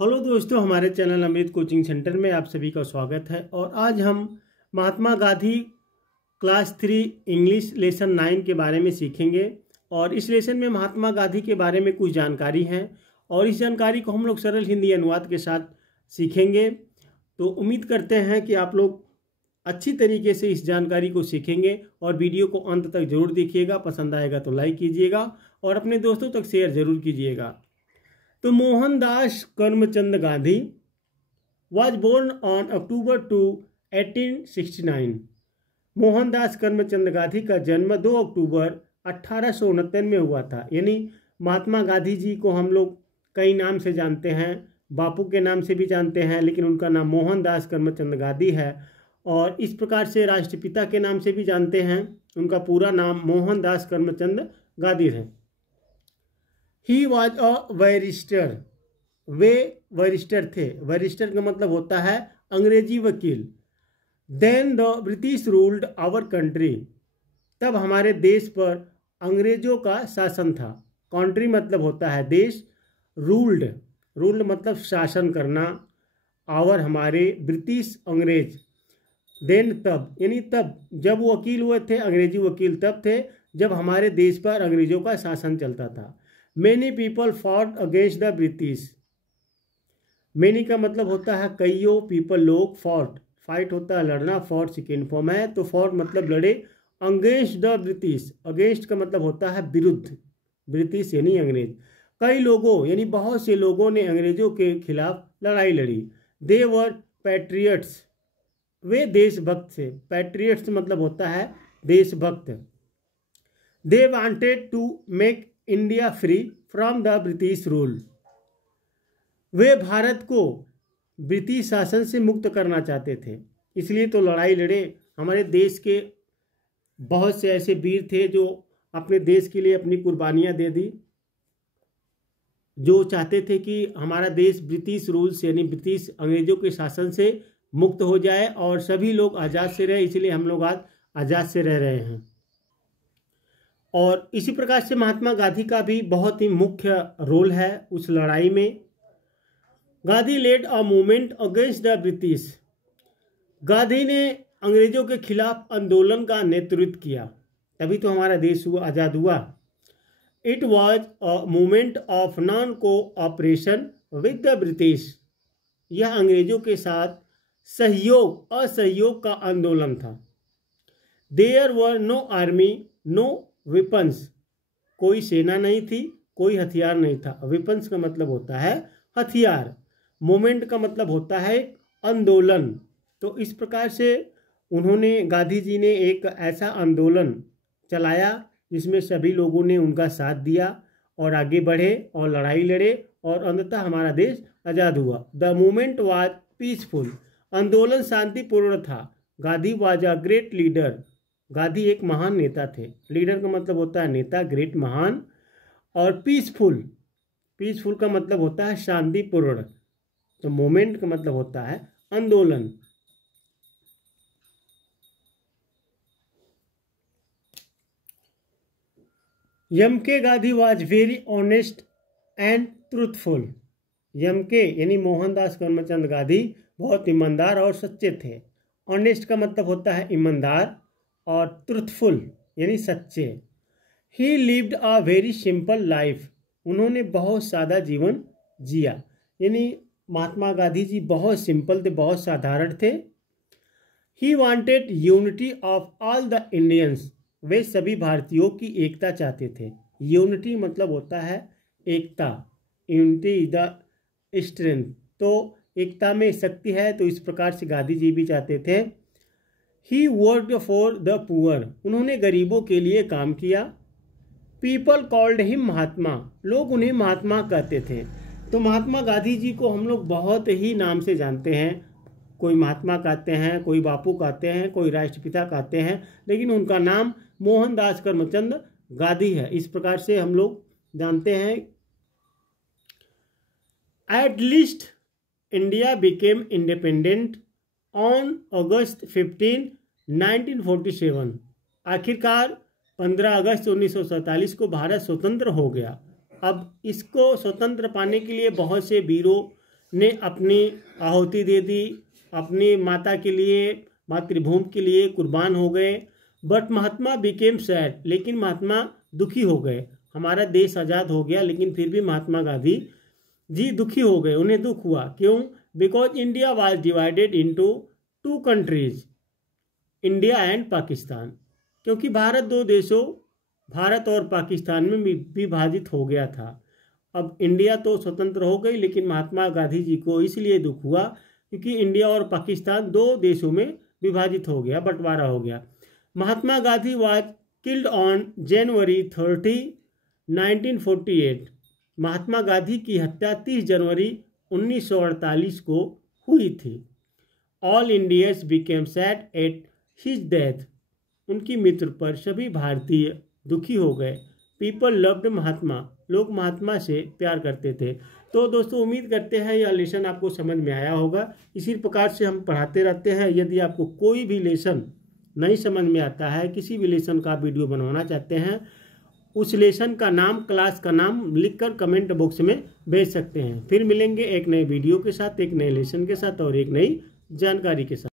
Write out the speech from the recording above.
Hello दोस्तों, हमारे channel अमृत coaching centre में आप सभी का स्वागत है। और आज हम Mahatma Gandhi class 3 English lesson 9 के बारे में सीखेंगे। और इस लेसन में महात्मा गांधी के बारे में कुछ जानकारी है और इस जानकारी को हम लोग सरल हिंदी अनुवाद के साथ सीखेंगे। तो उम्मीद करते हैं कि आप लोग अच्छी तरीके से इस जानकारी को सीखेंगे और वीडियो को अंत तक जरूर देखिएगा। पसंद आएगा तो लाइक कीजिएगा और अपने दोस्तों तक शेयर जरूर कीजिएगा। तो Mohandas Karamchand Gandhi was born on October 2, 1869। Mohandas Karamchand Gandhi का जन्म 2 अक्टूबर 1869 में हुआ था। यानी महात्मा गांधी जी को हम लोग कई नाम से जानते हैं, बापू के नाम से भी जानते हैं, लेकिन उनका नाम मोहनदास करमचंद गांधी है। और इस प्रकार से राष्ट्रपिता के नाम से भी जानते हैं, उनका पूरा नाम मोहनदास करमचंद गांधी है। ही वॉज अ बैरिस्टर, वे बैरिस्टर थे। बैरिस्टर का मतलब होता है अंग्रेजी वकील। Then the British ruled our country, तब हमारे देश पर अंग्रेजों का शासन था। कंट्री मतलब होता है देश, रूल्ड मतलब शासन करना, आवर हमारे, ब्रिटिश अंग्रेज, देन तब, यानी तब जब वो वकील हुए थे, अंग्रेजी वकील तब थे जब हमारे देश पर अंग्रेजों का शासन चलता था। Many people fought against the British। Many का मतलब होता है कईयों, people लोग, fought फाइट होता है लड़ना, fought सेकेंड फॉर्म है, तो fought मतलब लड़े। against the British, against का मतलब होता है विरुद्ध, ब्रिटिश यानी अंग्रेज। कई लोगों यानी बहुत से लोगों ने अंग्रेजों के खिलाफ लड़ाई लड़ी। They were patriots, वे देशभक्त थे। patriots मतलब होता है देशभक्त। They wanted to make India free from the British rule, वे भारत को ब्रिटिश शासन से मुक्त करना चाहते थे, इसलिए तो लड़ाई लड़े। हमारे देश के बहुत से ऐसे वीर थे जो अपने देश के लिए अपनी कुर्बानियां दे दी, जो चाहते थे कि हमारा देश ब्रिटिश रूल से यानी ब्रिटिश अंग्रेजों के शासन से मुक्त हो जाए और सभी लोग आज़ाद से रहे। इसलिए हम लोग आज आज़ाद से रह रहे हैं। और इसी प्रकार से महात्मा गांधी का भी बहुत ही मुख्य रोल है उस लड़ाई में। Gandhi led a movement against the British, Gandhi ने अंग्रेजों के खिलाफ आंदोलन का नेतृत्व किया, तभी तो हमारा देश आज़ाद हुआ। It was a movement of non cooperation with the British, यह अंग्रेजों के साथ सहयोग असहयोग का आंदोलन था। There were no army no weapons, कोई सेना नहीं थी, कोई हथियार नहीं था। वेपन्स का मतलब होता है हथियार, मूवमेंट का मतलब होता है आंदोलन। तो इस प्रकार से उन्होंने, गांधी जी ने एक ऐसा आंदोलन चलाया जिसमें सभी लोगों ने उनका साथ दिया और आगे बढ़े और लड़ाई लड़े और अंततः हमारा देश आज़ाद हुआ। द मूवमेंट वाज पीसफुल, आंदोलन शांतिपूर्ण था। Gandhi was a great leader, Gandhi एक महान नेता थे। लीडर का मतलब होता है नेता, ग्रेट महान, और पीसफुल का मतलब होता है शांतिपूर्ण। तो मोमेंट का मतलब होता है आंदोलन। MK. Gandhi was very honest and truthful. MK. यानी मोहनदास करमचंद गांधी बहुत ईमानदार और सच्चे थे। ऑनेस्ट का मतलब होता है ईमानदार और ट्रूथफुल यानी सच्चे। ही lived a very simple life, उन्होंने बहुत सादा जीवन जिया। यानी महात्मा गांधी जी बहुत सिंपल थे, बहुत साधारण थे। He wanted unity of all the Indians, वे सभी भारतीयों की एकता चाहते थे। यूनिटी मतलब होता है एकता, यूनिटी इज द स्ट्रेंथ, तो एकता में शक्ति है। तो इस प्रकार से गांधी जी भी चाहते थे। He worked for the poor, उन्होंने गरीबों के लिए काम किया। पीपल कॉल्ड हिम महात्मा, लोग उन्हें महात्मा कहते थे। तो महात्मा गांधी जी को हम लोग बहुत ही नाम से जानते हैं, कोई महात्मा कहते हैं, कोई बापू कहते हैं, कोई राष्ट्रपिता कहते हैं, लेकिन उनका नाम मोहनदास करमचंद गांधी है। इस प्रकार से हम लोग जानते हैं। At least India became independent on August 15, 1947, आखिरकार 15 अगस्त 1947 को भारत स्वतंत्र हो गया। अब इसको स्वतंत्र पाने के लिए बहुत से वीरों ने अपनी आहुति दे दी, अपनी माता के लिए, मातृभूमि के लिए कुर्बान हो गए। बट महात्मा बिकेम सैड, लेकिन महात्मा दुखी हो गए। हमारा देश आज़ाद हो गया लेकिन फिर भी महात्मा गांधी जी दुखी हो गए, उन्हें दुख हुआ। क्यों? Because India was divided into 2 countries, India and Pakistan. क्योंकि भारत 2 देशों, भारत और पाकिस्तान में विभाजित हो गया था। अब इंडिया तो स्वतंत्र हो गई, लेकिन महात्मा गांधी जी को इसलिए दुख हुआ क्योंकि इंडिया और पाकिस्तान 2 देशों में विभाजित हो गया, बंटवारा हो गया। Mahatma Gandhi was killed on January 30, 1948। Mahatma Gandhi की हत्या 30 जनवरी 1948 को हुई थी। All Indians became sad at his death. उनकी मृत्यु पर सभी भारतीय दुखी हो गए। पीपल लव्ड महात्मा, लोग महात्मा से प्यार करते थे। तो दोस्तों उम्मीद करते हैं यह लेसन आपको समझ में आया होगा। इसी प्रकार से हम पढ़ाते रहते हैं। यदि आपको कोई भी लेसन नहीं समझ में आता है, किसी भी लेसन का वीडियो बनवाना चाहते हैं, उस लेसन का नाम, क्लास का नाम लिखकर कमेंट बॉक्स में भेज सकते हैं। फिर मिलेंगे एक नए वीडियो के साथ, एक नए लेसन के साथ और एक नई जानकारी के साथ।